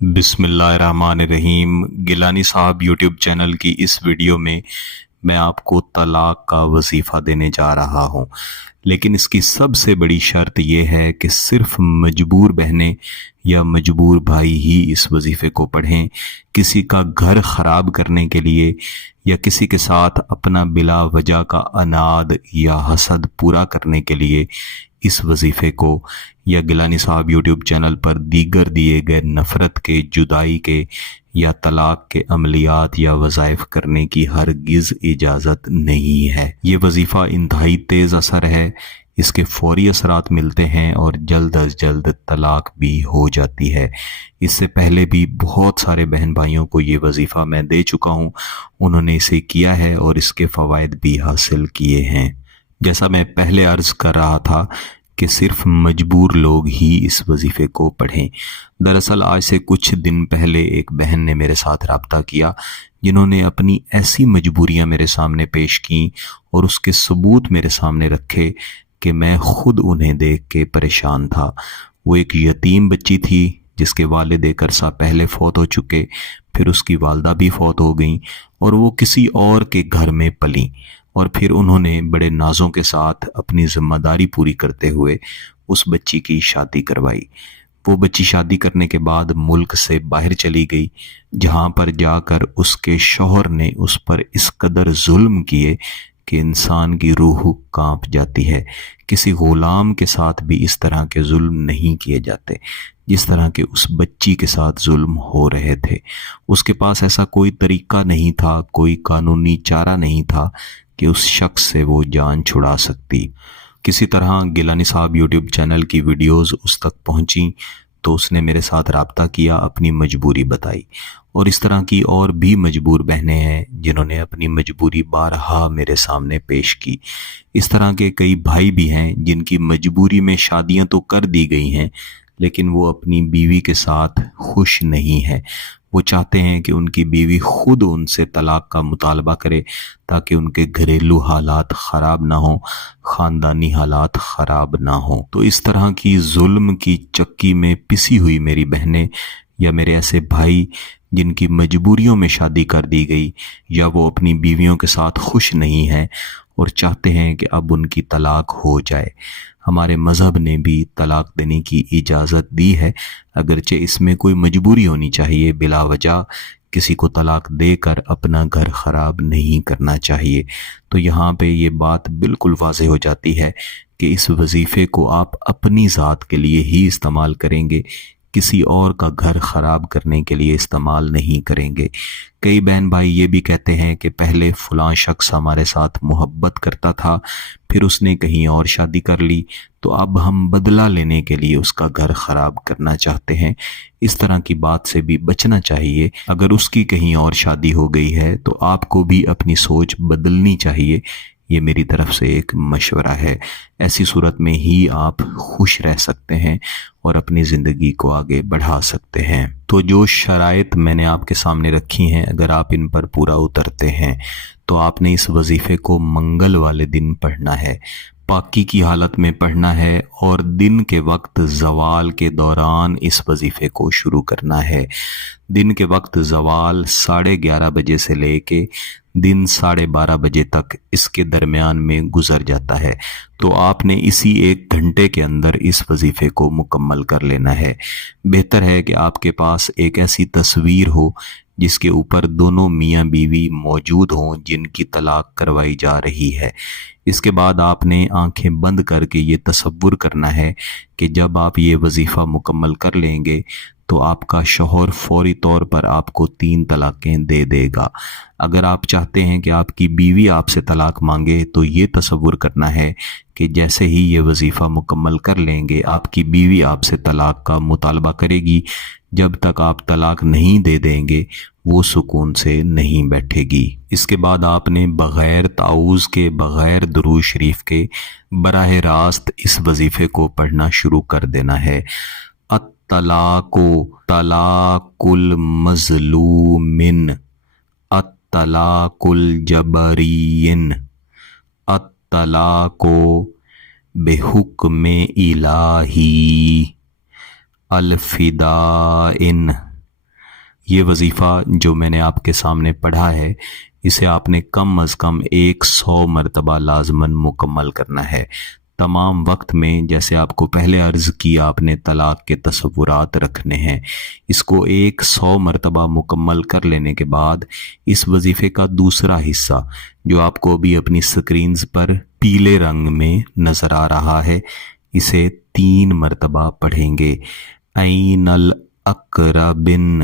बिस्मिल्लाहिर्रहमानिर्रहीम। गिलानी साहब YouTube channel की इस वीडियो में मैं आपको तलाक का वजीफ़ा देने जा रहा हूँ, लेकिन इसकी सबसे बड़ी शर्त यह है कि सिर्फ मजबूर बहनें या मजबूर भाई ही इस वजीफ़े को पढ़ें। किसी का घर ख़राब करने के लिए या किसी के साथ अपना बिला वजह का अनाद या हसद पूरा करने के लिए इस वजीफ़े को या गिलानी साहब यूट्यूब चैनल पर दीगर दिए गए नफ़रत के, जुदाई के या तलाक के अमलियात या वज़ाइफ करने की हरगिज़ इजाज़त नहीं है। ये वजीफ़ा इंतहाई तेज़ असर है, इसके फौरी असरात मिलते हैं और जल्द अज जल्द तलाक भी हो जाती है। इससे पहले भी बहुत सारे बहन भाइयों को ये वजीफ़ा मैं दे चुका हूँ, उन्होंने इसे किया है और इसके फ़वाइद भी हासिल किए हैं। जैसा मैं पहले अर्ज़ कर रहा था कि सिर्फ मजबूर लोग ही इस वजीफ़े को पढ़ें। दरअसल आज से कुछ दिन पहले एक बहन ने मेरे साथ रब्ता किया, जिन्होंने अपनी ऐसी मजबूरियां मेरे सामने पेश की और उसके सबूत मेरे सामने रखे कि मैं खुद उन्हें देख के परेशान था। वो एक यतीम बच्ची थी जिसके वालिद एक अरसा पहले फौत हो चुके, फिर उसकी वालदा भी फौत हो गई और वो किसी और के घर में पली, और फिर उन्होंने बड़े नाजों के साथ अपनी जिम्मेदारी पूरी करते हुए उस बच्ची की शादी करवाई। वो बच्ची शादी करने के बाद मुल्क से बाहर चली गई, जहां पर जाकर उसके शौहर ने उस पर इस कदर जुल्म किए कि इंसान की रूह कांप जाती है। किसी गुलाम के साथ भी इस तरह के जुल्म नहीं किए जाते जिस तरह के उस बच्ची के साथ जुल्म हो रहे थे। उसके पास ऐसा कोई तरीका नहीं था, कोई कानूनी चारा नहीं था कि उस शख्स से वो जान छुड़ा सकती। किसी तरह गिलानी साहब यूट्यूब चैनल की वीडियोस उस तक पहुंची तो उसने मेरे साथ रब्ता किया, अपनी मजबूरी बताई। और इस तरह की और भी मजबूर बहनें हैं जिन्होंने अपनी मजबूरी बारहा मेरे सामने पेश की। इस तरह के कई भाई भी हैं जिनकी मजबूरी में शादियां तो कर दी गई हैं, लेकिन वो अपनी बीवी के साथ खुश नहीं है। वो चाहते हैं कि उनकी बीवी खुद उनसे तलाक का मुतालबा करे ताकि उनके घरेलू हालात ख़राब ना हो, ख़ानदानी हालात ख़राब ना हो। तो इस तरह की जुल्म की चक्की में पिसी हुई मेरी बहनें या मेरे ऐसे भाई जिनकी मजबूरियों में शादी कर दी गई या वो अपनी बीवियों के साथ खुश नहीं हैं और चाहते हैं कि अब उनकी तलाक हो जाए, हमारे मज़हब ने भी तलाक देने की इजाज़त दी है, अगरचे इसमें कोई मजबूरी होनी चाहिए। बिला वजह किसी को तलाक देकर अपना घर ख़राब नहीं करना चाहिए। तो यहाँ पे ये बात बिल्कुल वाज़ेह हो जाती है कि इस वजीफ़े को आप अपनी ज़ात के लिए ही इस्तेमाल करेंगे, किसी और का घर ख़राब करने के लिए इस्तेमाल नहीं करेंगे। कई बहन भाई ये भी कहते हैं कि पहले फ़लाँ शख्स हमारे साथ मोहब्बत करता था, फिर उसने कहीं और शादी कर ली, तो अब हम बदला लेने के लिए उसका घर ख़राब करना चाहते हैं। इस तरह की बात से भी बचना चाहिए। अगर उसकी कहीं और शादी हो गई है तो आपको भी अपनी सोच बदलनी चाहिए। ये मेरी तरफ से एक मशवरा है। ऐसी सूरत में ही आप खुश रह सकते हैं और अपनी ज़िंदगी को आगे बढ़ा सकते हैं। तो जो शराइत मैंने आपके सामने रखी हैं, अगर आप इन पर पूरा उतरते हैं तो आपने इस वजीफ़े को मंगल वाले दिन पढ़ना है, पाकी की हालत में पढ़ना है और दिन के वक्त ज़वाल के दौरान इस वजीफ़े को शुरू करना है। दिन के वक्त ज़वाल 11:30 बजे से लेके दिन 12:30 बजे तक इसके दरमियान में गुजर जाता है, तो आपने इसी 1 घंटे के अंदर इस वजीफ़े को मुकम्मल कर लेना है। बेहतर है कि आपके पास एक ऐसी तस्वीर हो जिसके ऊपर दोनों मियाँ बीवी मौजूद हों जिनकी तलाक करवाई जा रही है। इसके बाद आपने आंखें बंद करके ये तसव्वुर करना है कि जब आप ये वजीफ़ा मुकम्मल कर लेंगे तो आपका शौहर फौरी तौर पर आपको 3 तलाक़ें दे देगा। अगर आप चाहते हैं कि आपकी बीवी आपसे तलाक मांगे तो ये तसव्वुर करना है कि जैसे ही ये वजीफ़ा मुकम्मल कर लेंगे आपकी बीवी आपसे तलाक का मुतालबा करेगी। जब तक आप तलाक नहीं दे देंगे वो सुकून से नहीं बैठेगी। इसके बाद आपने बग़ैर ताऊज़ के, बग़ैर दुरूद शरीफ के बराह रास्त इस वजीफ़े को पढ़ना शुरू कर देना है। अत्तलाक़ु तलाक़ुल मज़लूमिन, अत्तलाक़ुल जबरियन, अत्तलाक़ु बेहुक्मे इलाही, अलफिदाइन, یہ وظیفہ جو میں نے آپ کے سامنے پڑھا ہے اسے آپ نے کم از کم 100 مرتبہ لازماً مکمل کرنا ہے۔ تمام وقت میں جیسے آپ کو پہلے عرض کیا آپ نے طلاق کے تصورات رکھنے ہیں، اس کو 100 مرتبہ مکمل کر لینے کے بعد اس وظیفے کا دوسرا حصہ جو آپ کو ابھی اپنی سکرینز پر پیلے رنگ میں نظر آ رہا ہے، اسے 3 مرتبہ پڑھیں گے۔ این الاقربن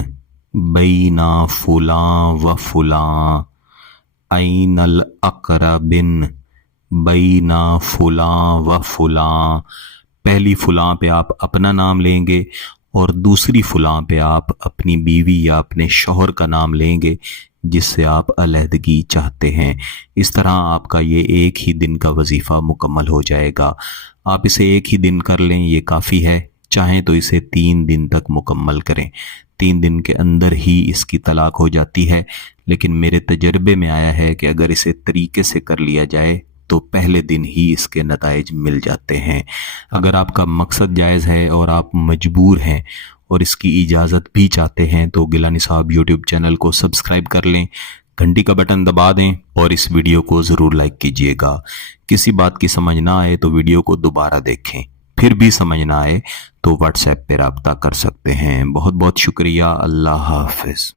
بینا فلاں و فلاں، این الاقربن بینا فلاں و فلاں۔ پہلی فلاں پہ آپ اپنا نام لیں گے اور دوسری فلاں پہ آپ اپنی بیوی یا اپنے شوہر کا نام لیں گے جس سے آپ علیحدگی چاہتے ہیں۔ اس طرح آپ کا یہ ایک ہی دن کا وظیفہ مکمل ہو جائے گا۔ آپ اسے ایک ہی دن کر لیں، یہ کافی ہے، چاہیں تو اسے 3 دن تک مکمل کریں، 3 دن کے اندر ہی اس کی طلاق ہو جاتی ہے، لیکن میرے تجربے میں آیا ہے کہ اگر اسے طریقے سے کر لیا جائے تو پہلے دن ہی اس کے نتائج مل جاتے ہیں۔ اگر آپ کا مقصد جائز ہے اور آپ مجبور ہیں اور اس کی اجازت بھی چاہتے ہیں تو گیلانی صاحب یوٹیوب چینل کو سبسکرائب کر لیں، گھنٹی کا بٹن دبا دیں اور اس ویڈیو کو ضرور لائک کیجیے گا۔ کسی بات کی سمجھ نہ آئے تو ویڈیو کو دوبارہ دیکھیں، پھر بھی سمجھ نہ آئے تو واٹس ایپ پہ رابطہ کر سکتے ہیں۔ بہت بہت شکریہ، اللہ حافظ۔